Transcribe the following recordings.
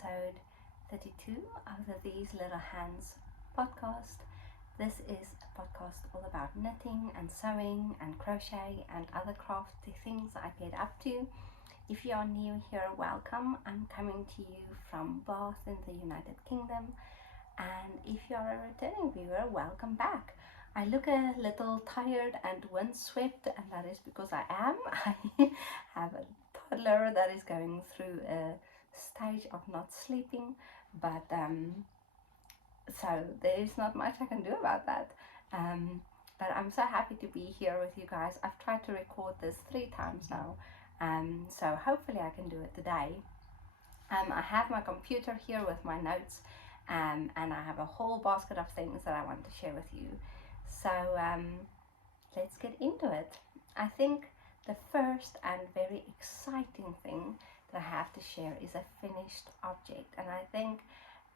episode 32 of the These Little Hands podcast. This is a podcast all about knitting and sewing and crochet and other crafty things I get up to. If you are new here, welcome. I'm coming to you from Bath in the United Kingdom, and if you are a returning viewer, welcome back. I look a little tired and windswept, and that is because I am. I have a toddler that is going through a stage of not sleeping, but so there is not much I can do about that. But I'm so happy to be here with you guys. I've tried to record this 3 times now, so hopefully I can do it today. I have my computer here with my notes, and I have a whole basket of things that I want to share with you. So let's get into it. I think the first and very exciting thing that I have to share is a finished object, and I think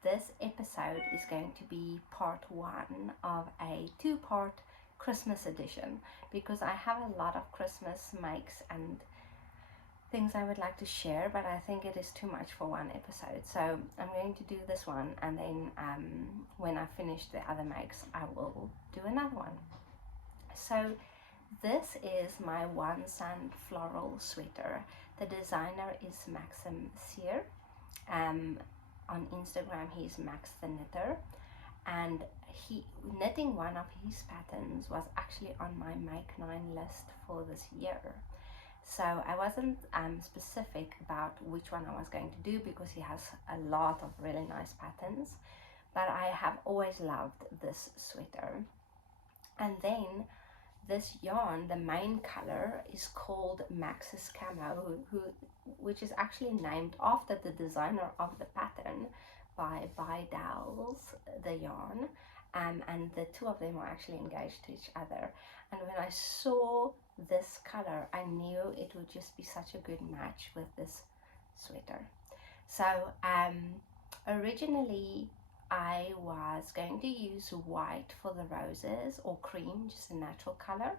this episode is going to be part 1 of a 2-part Christmas edition, because I have a lot of Christmas makes and things I would like to share, but I think it is too much for one episode. So I'm going to do this one, and then when I finish the other makes, I will do another one. So this is my one cent floral sweater. The designer is Maxim Sear. On Instagram he's Max the Knitter, and knitting one of his patterns was actually on my Make 9 list for this year. So I wasn't specific about which one I was going to do, because he has a lot of really nice patterns, but I have always loved this sweater. And then this yarn, the main color, is called Max's Camo, which is actually named after the designer of the pattern by Bydals, the yarn, and the two of them are actually engaged to each other. And when I saw this color, I knew it would just be such a good match with this sweater. So originally I was going to use white for the roses, or cream, just a natural color,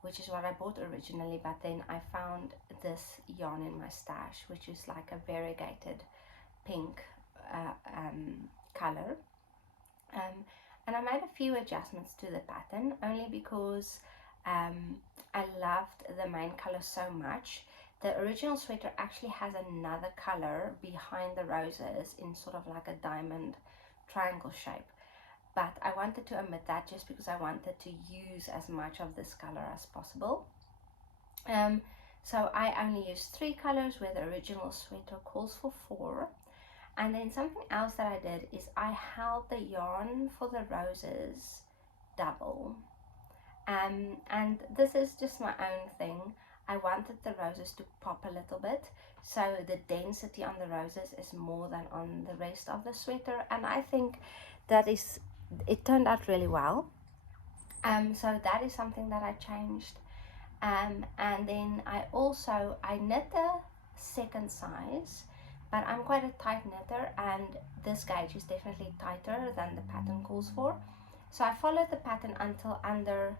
which is what I bought originally, but then I found this yarn in my stash, which is like a variegated pink color, and I made a few adjustments to the pattern, only because I loved the main color so much. The original sweater actually has another color behind the roses in sort of like a diamond triangle shape, but I wanted to omit that just because I wanted to use as much of this color as possible. So I only used 3 colors, where the original sweater calls for 4. And then something else that I did is I held the yarn for the roses double, and this is just my own thing. I wanted the roses to pop a little bit, so the density on the roses is more than on the rest of the sweater, and I think that it turned out really well. So that is something that I changed, and then I knit the second size, but I'm quite a tight knitter, and this gauge is definitely tighter than the pattern calls for, so I followed the pattern until under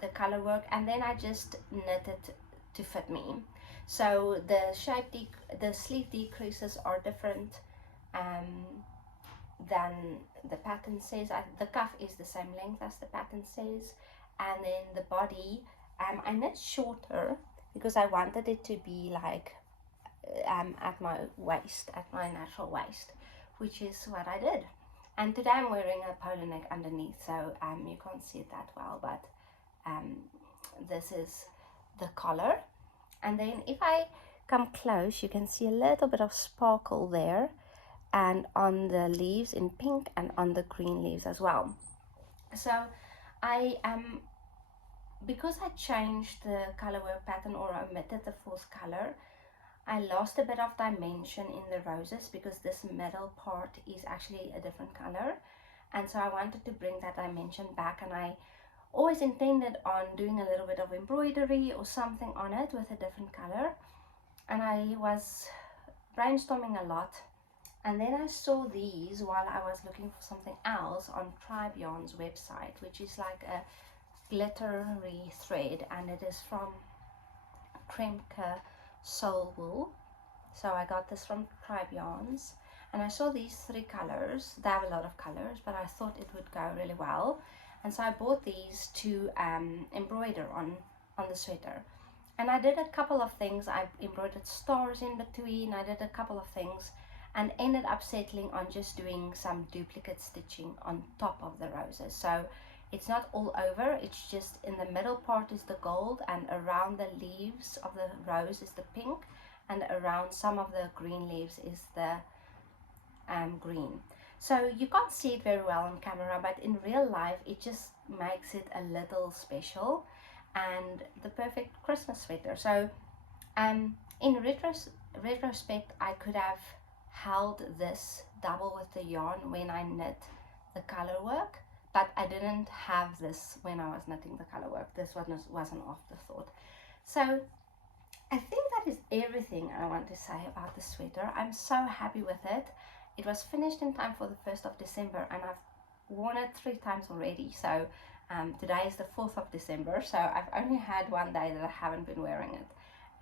the color work, and then I just knitted to fit me. So the sleeve decreases are different than the pattern says. The cuff is the same length as the pattern says, and then the body I knit shorter because I wanted it to be like at my waist, at my natural waist, which is what I did. And today I'm wearing a polo neck underneath, so you can't see it that well, but this is the collar. And then if I come close, you can see a little bit of sparkle there, and on the leaves in pink and on the green leaves as well. So I because I changed the colorwork pattern, or omitted the 4th color, I lost a bit of dimension in the roses, because this middle part is actually a different color, and so I wanted to bring that dimension back, and I always intended on doing a little bit of embroidery or something on it with a different color, and I was brainstorming a lot, and then I saw these while I was looking for something else on Tribe Yarn's website, which is like a glittery thread, and it is from Pica Soul Wool, So I got this from Tribe Yarns, and I saw these 3 colors. They have a lot of colors, but I thought it would go really well, and so I bought these to embroider on the sweater. And I did a couple of things. I embroidered stars in between. I did a couple of things and ended up settling on just doing some duplicate stitching on top of the roses. So it's not all over, it's just in the middle part is the gold, and around the leaves of the rose is the pink, and around some of the green leaves is the green. So you can't see it very well on camera, but in real life it just makes it a little special and the perfect Christmas sweater. So in retrospect, I could have held this double with the yarn when I knit the color work, but I didn't have this when I was knitting the color work. This was an afterthought. So I think that is everything I want to say about the sweater. I'm so happy with it. It was finished in time for the 1st of December, and I've worn it 3 times already. So today is the 4th of December, so I've only had 1 day that I haven't been wearing it.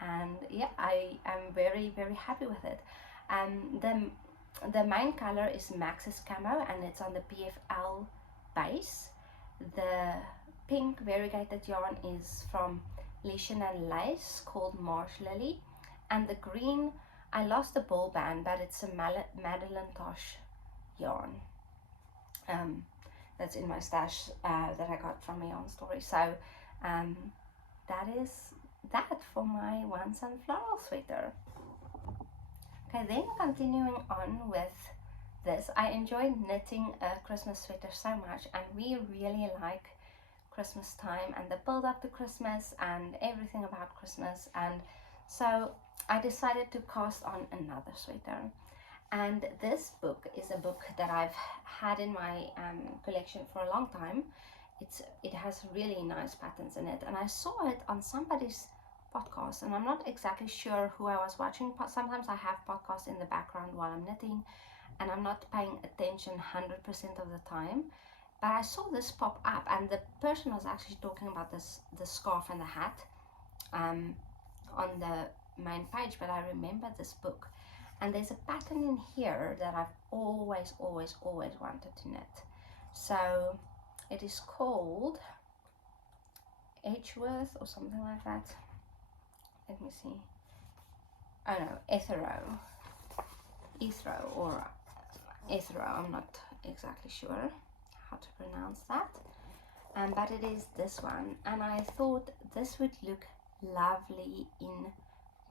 And yeah, I am very, very happy with it. The main color is Max's Camo, and it's on the PFL base. The pink variegated yarn is from Leishan and Lace called Marsh Lily, and the green, I lost the ball band, but it's a Madeline Tosh yarn that's in my stash that I got from a yarn story. So that is that for my One Sun Floral Sweater. Okay, then continuing on with this, I enjoy knitting a Christmas sweater so much, and we really like Christmas time and the build up to Christmas and everything about Christmas, and so I decided to cast on another sweater. And this book is a book that I've had in my collection for a long time. It has really nice patterns in it, and I saw it on somebody's podcast, and I'm not exactly sure who I was watching. Sometimes I have podcasts in the background while I'm knitting, and I'm not paying attention 100% of the time. But I saw this pop up, and the person was actually talking about the scarf and the hat on the main page, but I remember this book. And there's a pattern in here that I've always wanted to knit. So it is called Edgeworth or something like that. Let me see. Oh no, Etherow. Or Etherow, I'm not exactly sure how to pronounce that. But it is this one, and I thought this would look lovely in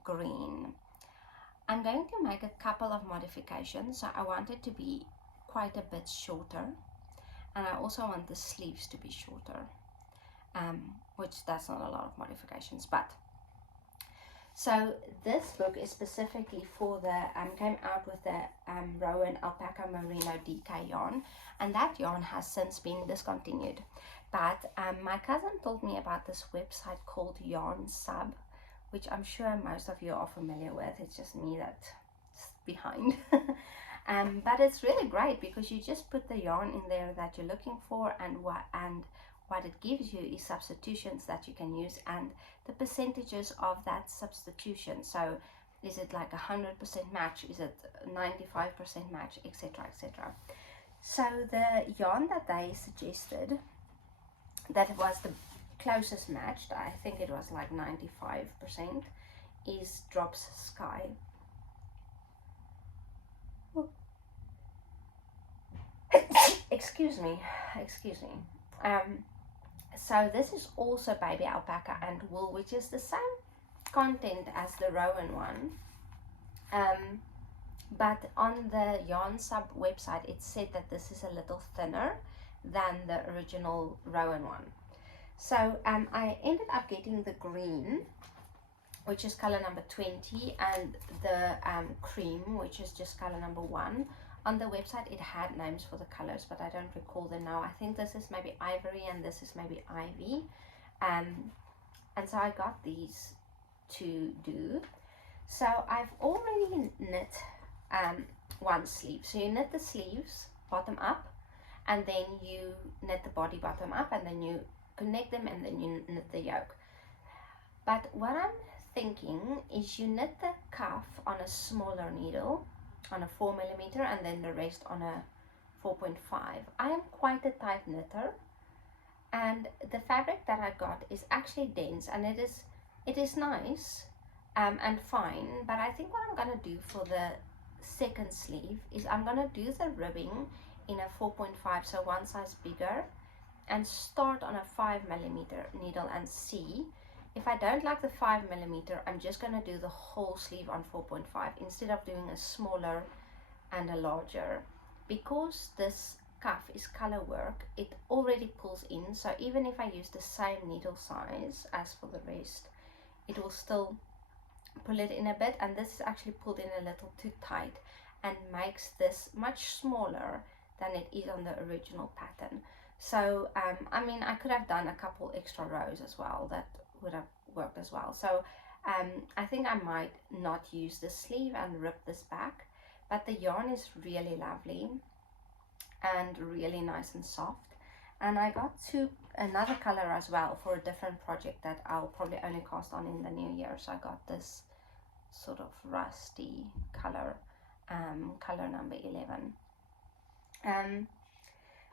green. I'm going to make a couple of modifications. So I want it to be quite a bit shorter, and I also want the sleeves to be shorter, which that's not a lot of modifications. But so this book is specifically for the came out with the Rowan Alpaca Merino DK yarn, and that yarn has since been discontinued. But my cousin told me about this website called Yarn Sub, which I'm sure most of you are familiar with. It's just me that's behind. But it's really great because you just put the yarn in there that you're looking for, and what it gives you is substitutions that you can use and the percentages of that substitution. So is it like 100% match? Is it 95% match, etc., etc. So the yarn that they suggested that was the closest matched, I think it was like 95%, is Drops Sky. Excuse me. So this is also baby alpaca and wool, which is the same content as the Rowan one. But on the Yarn Sub website, it said that this is a little thinner than the original Rowan one. So I ended up getting the green, which is color number 20, and the cream, which is just color number 1. On the website it had names for the colors, but I don't recall them now. I think this is maybe ivory and this is maybe ivy. And so I got these to do. So I've already knit one sleeve. So you knit the sleeves bottom up, and then you knit the body bottom up, and then you connect them, and then you knit the yoke. But what I'm thinking is you knit the cuff on a smaller needle, on a 4mm, and then the rest on a 4.5. I am quite a tight knitter, and the fabric that I got is actually dense, and it is nice and fine. But I think what I'm gonna do for the second sleeve is I'm gonna do the ribbing in a 4.5, so one size bigger, and start on a 5mm needle and see. If I don't like the 5mm, I'm just gonna do the whole sleeve on 4.5 instead of doing a smaller and a larger. Because this cuff is color work, it already pulls in, so even if I use the same needle size as for the rest, it will still pull it in a bit, and this is actually pulled in a little too tight and makes this much smaller than it is on the original pattern. So I mean, I could have done a couple extra rows as well, that would have worked as well. So I think I might not use the sleeve and rip this back, but the yarn is really lovely and really nice and soft. And I got another color as well for a different project that I'll probably only cast on in the new year. So I got this sort of rusty color, color number 11.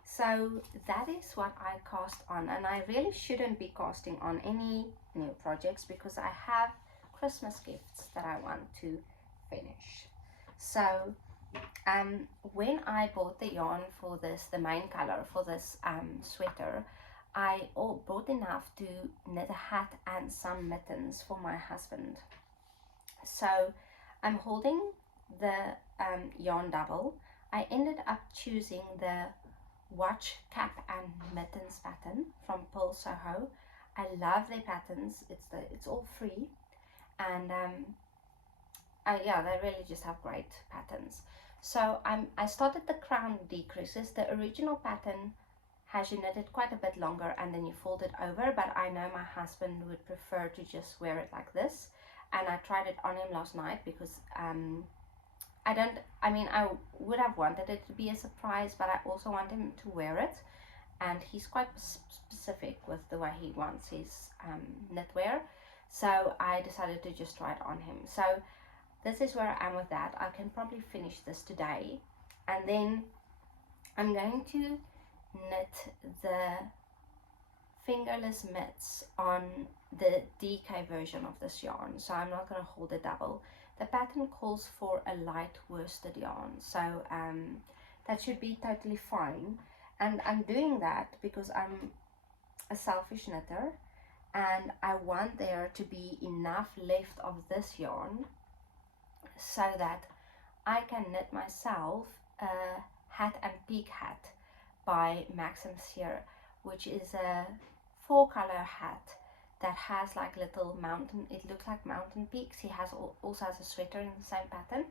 So that is what I cast on, and I really shouldn't be casting on any new projects because I have Christmas gifts that I want to finish. So when I bought the yarn for this, the main color for this sweater, I bought enough to knit a hat and some mittens for my husband. So I'm holding the yarn double. I ended up choosing the watch, cap and mittens pattern from Pearl Soho. I love their patterns. It's all free, and yeah, they really just have great patterns. So I started the crown decreases. The original pattern has you knit it quite a bit longer and then you fold it over, but I know my husband would prefer to just wear it like this, and I tried it on him last night because I would have wanted it to be a surprise, but I also want him to wear it, and he's quite specific with the way he wants his knitwear, so I decided to just try it on him. So this is where I am with that. I can probably finish this today, and then I'm going to knit the fingerless mitts on the DK version of this yarn, so I'm not going to hold a double. The pattern calls for a light worsted yarn, so that should be totally fine, and I'm doing that because I'm a selfish knitter and I want there to be enough left of this yarn so that I can knit myself a hat and peak hat by Maxim Sear, which is a 4-color hat that has like little mountain, it looks like mountain peaks. He also has a sweater in the same pattern,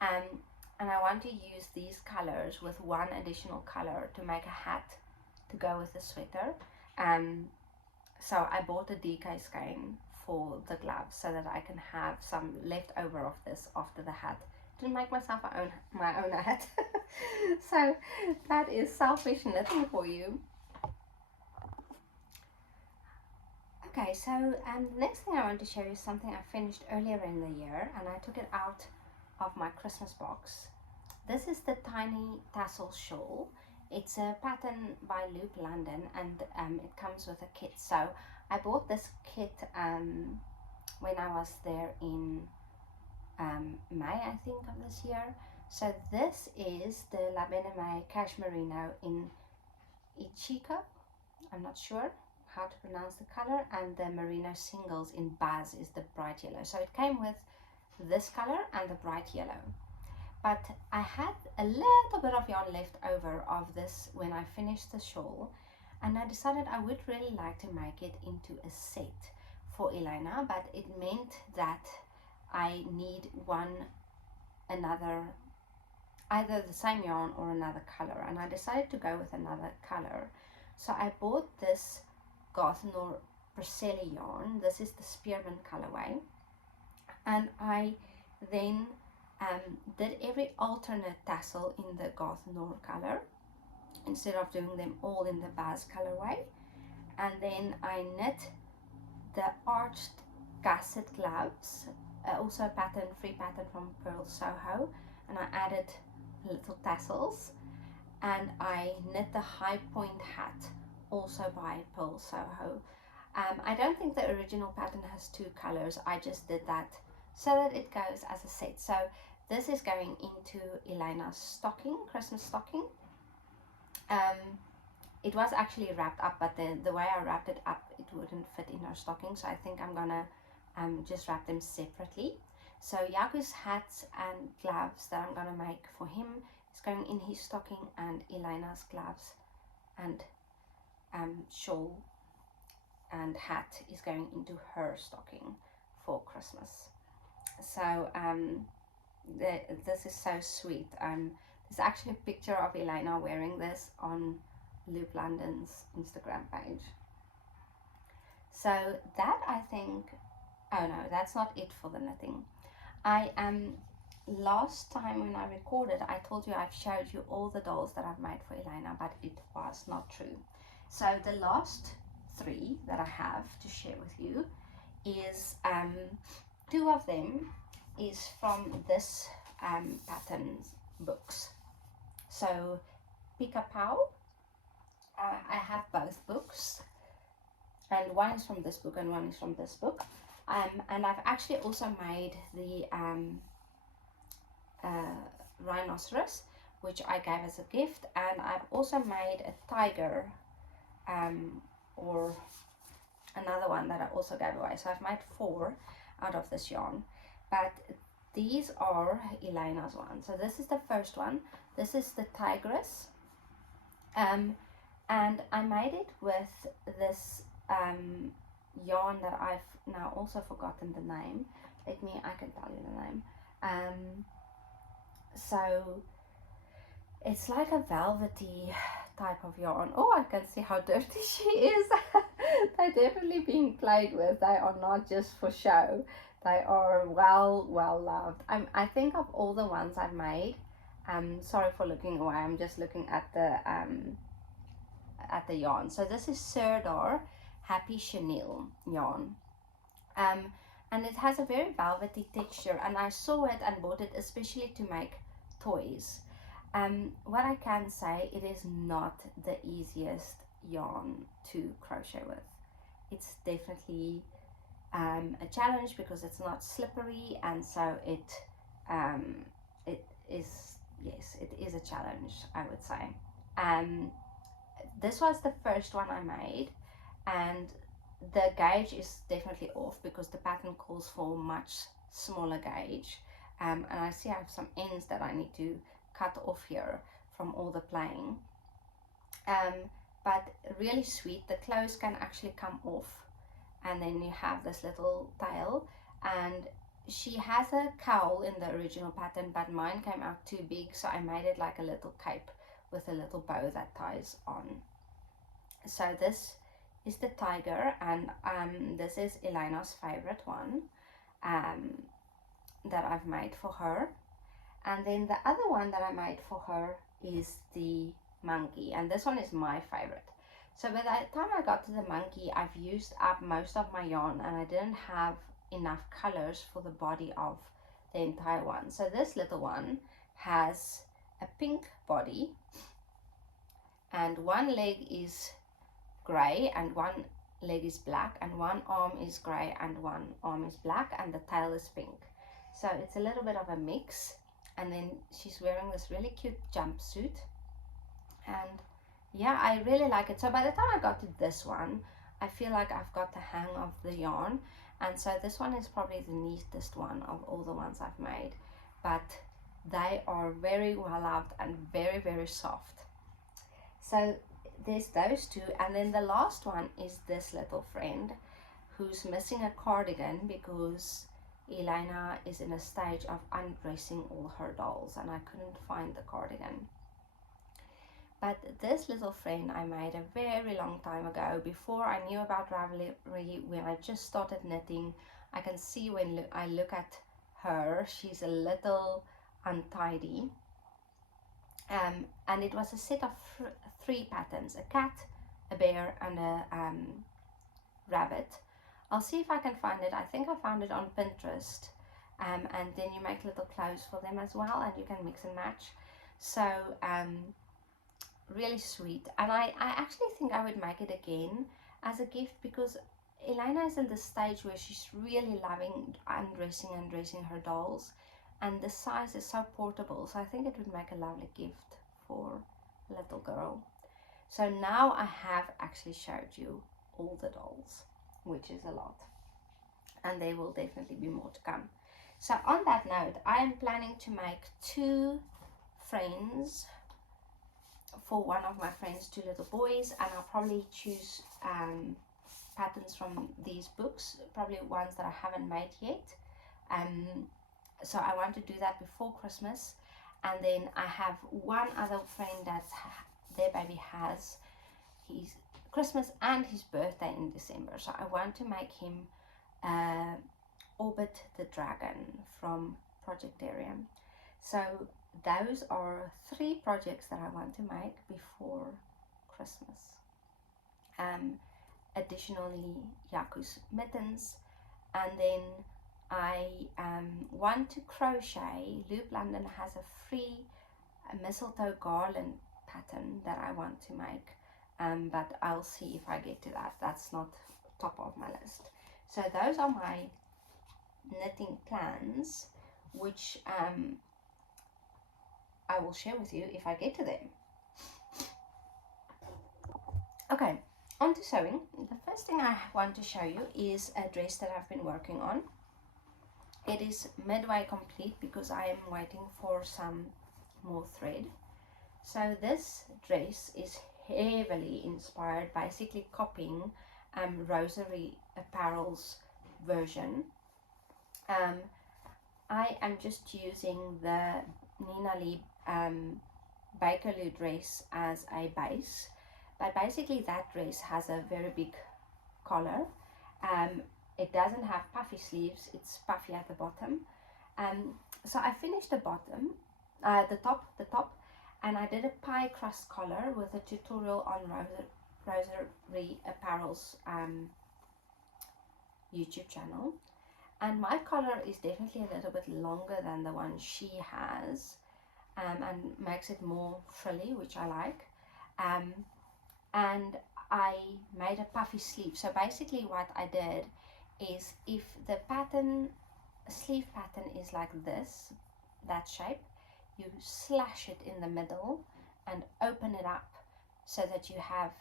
and I want to use these colors with one additional color to make a hat to go with the sweater. So I bought a DK skein for the gloves so that I can have some leftover of this after the hat to make myself my own hat. So that is selfish knitting for you. Okay, so the next thing I want to show you is something I finished earlier in the year, and I took it out of my Christmas box. This is the Tiny Tassel Shawl. It's a pattern by Loop London, and it comes with a kit. So I bought this kit when I was there in May, I think, of this year. So this is the La Bene Mai Cashmerino in Ichico, I'm not sure how to pronounce the color, and the merino singles in Baz is the bright yellow. So it came with this color and the bright yellow, but I had a little bit of yarn left over of this when I finished the shawl, and I decided I would really like to make it into a set for Elena, but it meant that I need either the same yarn or another color, and I decided to go with another color. So I bought this Gossamer Perselli yarn. This is the Spearmint colorway, and I then did every alternate tassel in the Gossamer color instead of doing them all in the Baz colorway, and then I knit the arched gusset gloves, also a pattern, free pattern from Pearl Soho, and I added little tassels, and I knit the high point hat also by Pearl Soho. I don't think the original pattern has two colors. I just did that so that it goes as a set. So this is going into Elena's stocking, Christmas stocking. It was actually wrapped up, but the way I wrapped it up, it wouldn't fit in her stocking, so I think I'm gonna just wrap them separately. So Jaco's hats and gloves that I'm gonna make for him is going in his stocking, and Elena's gloves and shawl and hat is going into her stocking for Christmas. So this is so sweet. There's actually a picture of Elena wearing this on Loop London's Instagram page. So that, I think, oh no, that's not it for the knitting. Last time when I recorded, I told you I've showed you all the dolls that I've made for Elena, but it was not true. So the last 3 that I have to share with you is 2 of them is from this patterns books. So Pica, I have both books, and one is from this book and one is from this book, and I've actually also made the rhinoceros, which I gave as a gift, and I've also made a tiger or another one that I also gave away. So I've made 4 out of this yarn, but these are Elena's one. So this is the first one. This is the tigress, and I made it with this yarn that I've now also forgotten the name. I can tell you the name. So it's like a velvety type of yarn. Oh, I can see how dirty she is. They're definitely being played with. They are not just for show. They are well loved. I think of all the ones I've made, sorry for looking away, I'm just looking at the yarn. So this is Serdar Happy Chenille yarn, and it has a very velvety texture, and I saw it and bought it especially to make toys. What I can say, it is not the easiest yarn to crochet with. It's definitely a challenge because it's not slippery, and so it is a challenge, I would say. This was the first one I made, and the gauge is definitely off because the pattern calls for much smaller gauge, and I see I have some ends that I need to cut off here from all the playing, but really sweet. The clothes can actually come off, and then you have this little tail, and she has a cowl in the original pattern, but mine came out too big, so I made it like a little cape with a little bow that ties on. So this is the tiger, and this is Elena's favorite one that I've made for her. And then the other one that I made for her is the monkey, and this one is my favorite. So by the time I got to the monkey, I've used up most of my yarn, and I didn't have enough colors for the body of the entire one. So this little one has a pink body, and one leg is gray and one leg is black, and one arm is gray and one arm is black, and the tail is pink. So it's a little bit of a mix. And then she's wearing this really cute jumpsuit, and yeah, I really like it. So by the time I got to this one, I feel like I've got the hang of the yarn, and so this one is probably the neatest one of all the ones I've made, but they are very well loved and very soft. So there's those 2, and then the last one is this little friend who's missing a cardigan because Elena is in a stage of undressing all her dolls, and I couldn't find the cardigan. But this little friend I made a very long time ago, before I knew about Ravelry, when I just started knitting. I can see when I look at her, she's a little untidy. And it was a set of 3 patterns, a cat, a bear, and a rabbit. I'll see if I can find it. I think I found it on Pinterest. And then you make little clothes for them as well, and you can mix and match. So really sweet. And I actually think I would make it again as a gift, because Elena is in the stage where she's really loving undressing her dolls, and the size is so portable, so I think it would make a lovely gift for a little girl. So now I have actually showed you all the dolls, which is a lot, and there will definitely be more to come. So on that note, I am planning to make 2 friends for one of my friends, 2 little boys, and I'll probably choose patterns from these books, probably ones that I haven't made yet. So I want to do that before Christmas. And then I have one other friend that their baby has his Christmas and his birthday in December, so I want to make him Orbit the Dragon from Projectarium. So those are 3 projects that I want to make before Christmas. Additionally, Yaku's mittens, and then I want to crochet. Loop London has a free mistletoe garland pattern that I want to make, but I'll see if I get to that. That's not top of my list. So those are my knitting plans, which I will share with you if I get to them. Okay, on to sewing. The first thing I want to show you is a dress that I've been working on. It is midway complete because I am waiting for some more thread. So this dress is heavily inspired, basically copying Rosary Apparel's version. I am just using the Nina Lee Bakerloo dress as a base, but basically that dress has a very big collar. It doesn't have puffy sleeves, it's puffy at the bottom. So I finished the bottom, the top, and I did a pie crust collar with a tutorial on Rosary Apparel's YouTube channel. And my collar is definitely a little bit longer than the one she has, and makes it more frilly, which I like. And I made a puffy sleeve. So basically what I did is, if the pattern, sleeve pattern is like this, that shape, you slash it in the middle and open it up so that you have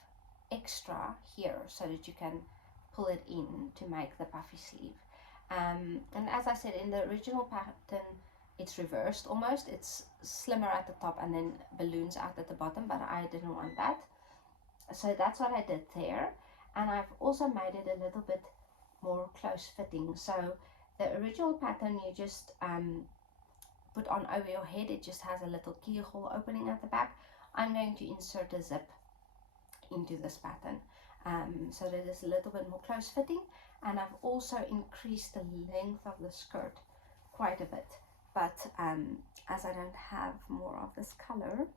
extra here, so that you can pull it in to make the puffy sleeve. And as I said, in the original pattern it's reversed almost, it's slimmer at the top and then balloons out at the bottom, but I didn't want that, so that's what I did there. And I've also made it a little bit more close fitting. So the original pattern you just put on over your head, it just has a little keyhole opening at the back. I'm going to insert a zip into this pattern, so that it's a little bit more close fitting. And I've also increased the length of the skirt quite a bit, but as I don't have more of this color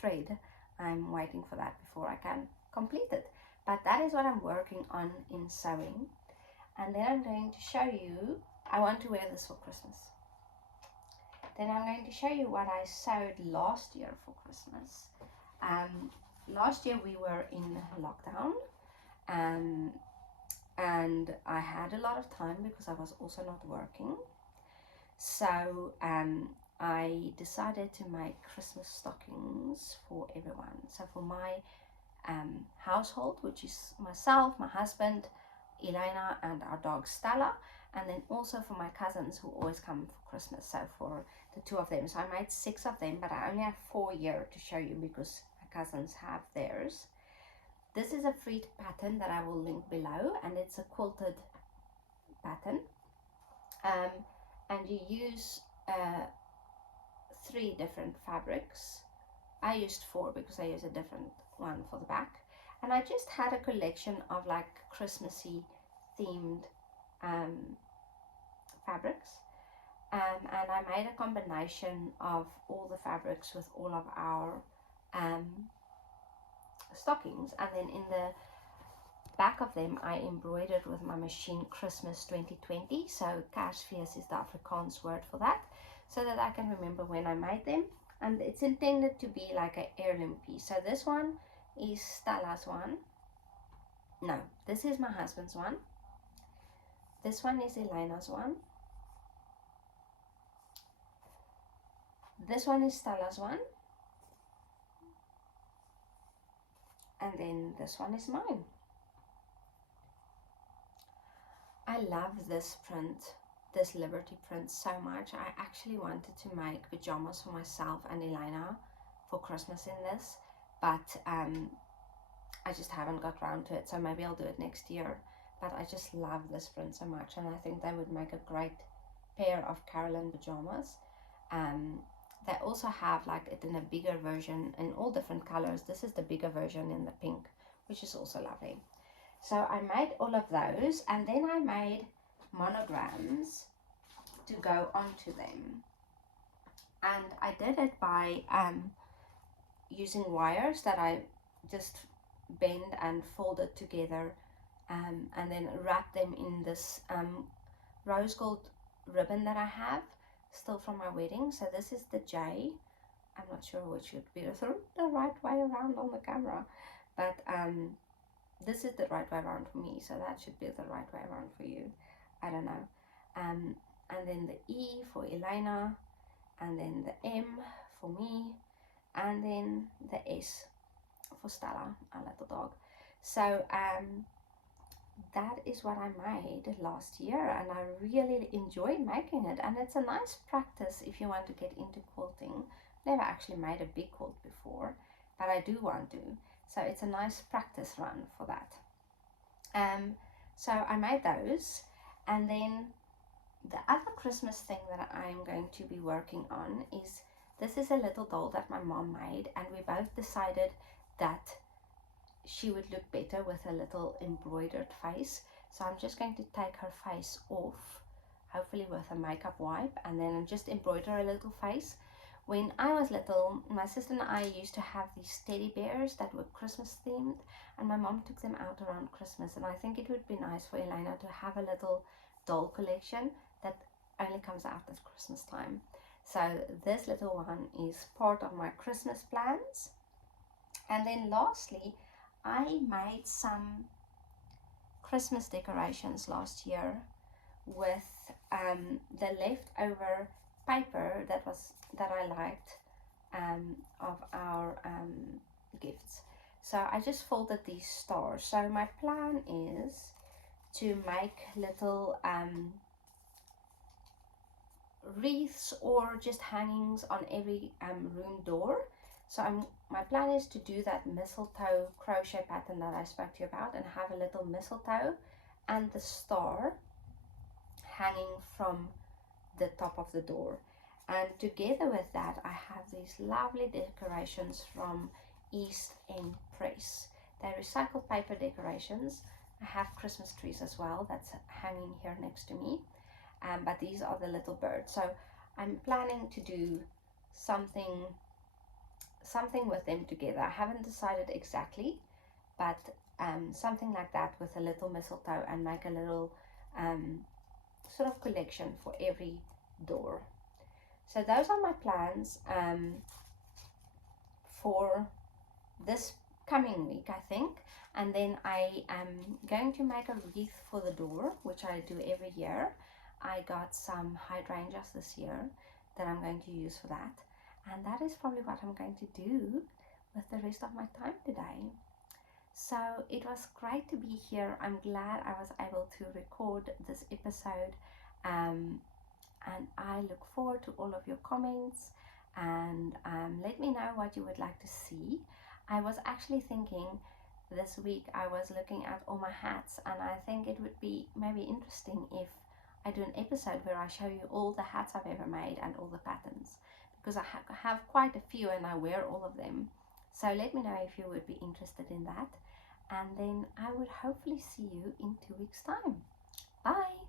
thread, I'm waiting for that before I can complete it. But that is what I'm working on in sewing. And then I'm going to show you, I want to wear this for Christmas. Then I'm going to show you what I sewed last year for Christmas. Last year we were in lockdown, and I had a lot of time because I was also not working. So I decided to make Christmas stockings for everyone. So for my household, which is myself, my husband, Elena, and our dog Stella, and then also for my cousins who always come for Christmas, so for the 2 of them. So I made 6 of them, but I only have 4 here to show you because my cousins have theirs. This is a free pattern that I will link below, and it's a quilted pattern. And you use 3 different fabrics. I used 4 because I use a different one for the back. And I just had a collection of like Christmassy themed fabrics. And I made a combination of all the fabrics with all of our stockings. And then in the back of them I embroidered with my machine Christmas 2020. So Kersfees is the Afrikaans word for that, so that I can remember when I made them. And it's intended to be like an heirloom piece. So this one is Stella's one. No, this is my husband's one. This one is Elena's one. This one is Stella's one. And then this one is mine. I love this print, this Liberty print, so much. I actually wanted to make pajamas for myself and Elena for Christmas in this, but I just haven't got around to it, so maybe I'll do it next year. But I just love this print so much, and I think they would make a great pair of Carolyn pajamas. They also have like it in a bigger version in all different colors. This is the bigger version in the pink, which is also lovely. So I made all of those, and then I made monograms to go onto them. And I did it by using wires that I just bend and folded together, and then wrap them in this rose gold ribbon that I have still from my wedding. So this is the J. I'm not sure which would be the right way around on the camera, but this is the right way around for me, so that should be the right way around for you. I don't know. And then the E for Elena, and then the M for me, and then the S for Stella, our little dog. So that is what I made last year, and I really enjoyed making it. And it's a nice practice if you want to get into quilting. Never actually made a big quilt before, but I do want to. So it's a nice practice run for that. So I made those, and then the other Christmas thing that I'm going to be working on is, this is a little doll that my mom made, and we both decided that she would look better with a little embroidered face. So I'm just going to take her face off, hopefully with a makeup wipe, and then just embroider a little face. When I was little, my sister and I used to have these teddy bears that were Christmas themed, and my mom took them out around Christmas, and I think it would be nice for Elena to have a little doll collection that only comes out at Christmas time. So this little one is part of my Christmas plans. And then lastly, I made some Christmas decorations last year with the leftover paper that I liked of our gifts. So I just folded these stars. So my plan is to make little wreaths or just hangings on every room door. So my plan is to do that mistletoe crochet pattern that I spoke to you about, and have a little mistletoe and the star hanging from the top of the door. And together with that, I have these lovely decorations from East End Press. They're recycled paper decorations. I have Christmas trees as well that's hanging here next to me, but these are the little birds. So I'm planning to do something with them together. I haven't decided exactly, but something like that with a little mistletoe, and make a little sort of collection for every door. So those are my plans for this coming week, I think. And then I am going to make a wreath for the door, which I do every year. I got some hydrangeas this year that I'm going to use for that. And that is probably what I'm going to do with the rest of my time today. So it was great to be here. I'm glad I was able to record this episode. And I look forward to all of your comments, and let me know what you would like to see. I was actually thinking this week, I was looking at all my hats, and I think it would be maybe interesting if I do an episode where I show you all the hats I've ever made and all the patterns, because I have quite a few and I wear all of them. So let me know if you would be interested in that, and then I would hopefully see you in 2 weeks' time. Bye!